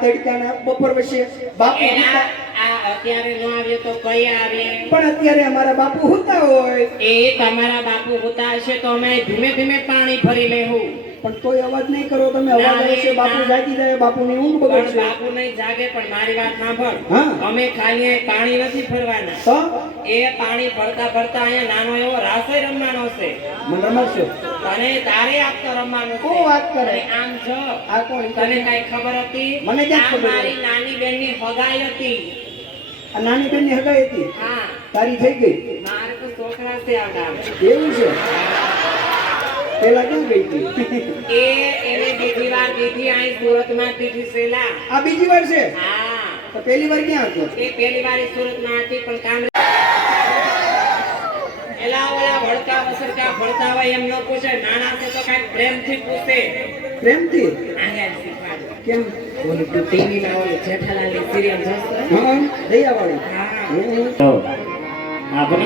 તડકાના બપોર વચ્ચે બાપુ આ અત્યારે ન આવ્યો તો કઈ આવે? પણ અત્યારે અમારા બાપુ હોતા હોય. એ તમારા બાપુ હોતા હશે તો અમે ધીમે ધીમે પાણી ભરી લેવું. પણ તોય અવાજ નહીં કરો તમે અવાજ આવે બાપુ જાગી જાય બાપુની ઊંઘ બગડશે. બાપુ નહીં જાગે પણ મારી વાત સાંભળ. અમે ખાલી પાણી નથી ફરવાના તો? એ પાણી ભરતા ભરતા અહીંયા નાનો એવો રાસોઈ રમવાનો છે. મને રમાડશો? તને તારે આપતો રમવાનો કો વાત કરે? આમ છો આ કોણ? તને કઈ ખબર હતી? મને ક્યાં ખબર મારી નાની બેનની હગાઈ હતી. આ નાની બેનની હગાઈ હતી? હા. તારી થઈ ગઈ? મારે તો છોકરા છે આવડા એવું છે? પેલા ક્યાં ગઈ હતી? એ એને બીજી વાર દીધી અહીં સુરતમાં દીધી સેલા. આ બીજી વાર છે? હા. તો પહેલી વાર ક્યાં હતો? એ પહેલી વાર સુરતમાં હતી પણ કામ એલા ઓલા ભડકા વસરકા ભણતા હોય એમ ન પૂછે. નાના છે તો કાંઈક પ્રેમથી પૂછે. પ્રેમથી? કેમ? ઓલી તું ટીવી માં ઓલી જેઠાલાલની સિરિયલ જોશો? હા દયાવાળી. હા. હમ.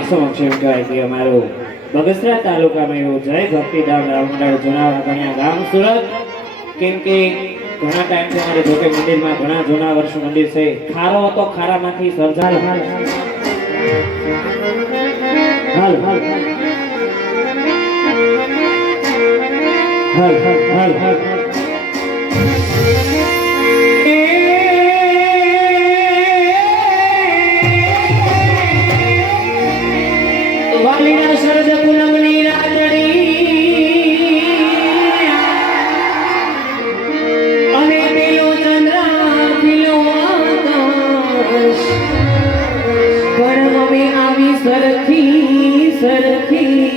સમક્ષ એમ કહેવાય કે અમારું બગસરા તાલુકામાં એવું જય. ભક્તિધામ રામમંડળ જુના ગણ્યા ગામ સુરત. કેમ કે ઘણા ટાઈમથી અમારે જોકે મંદિરમાં ઘણા જૂના વર્ષ મંદિર છે. ખારો હતો, ખારામાંથી સર્જાલ હાલ. હાલ હાલ હાલ. હાલ હાલ વાલીના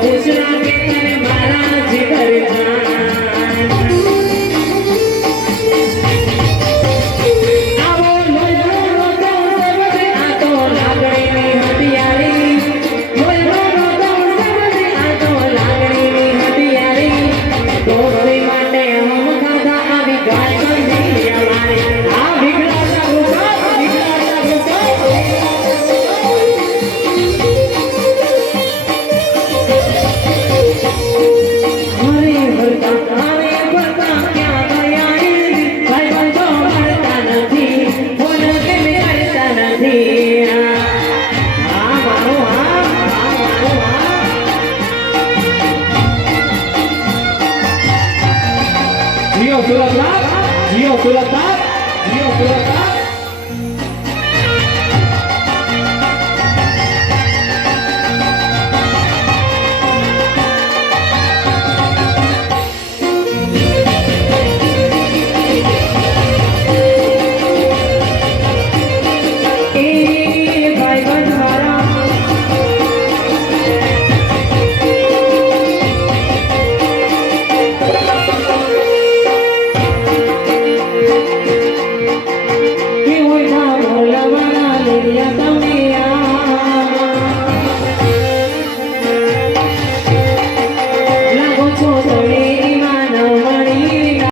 Pusra que tiene mal કરતા નથી હા મારો હા હા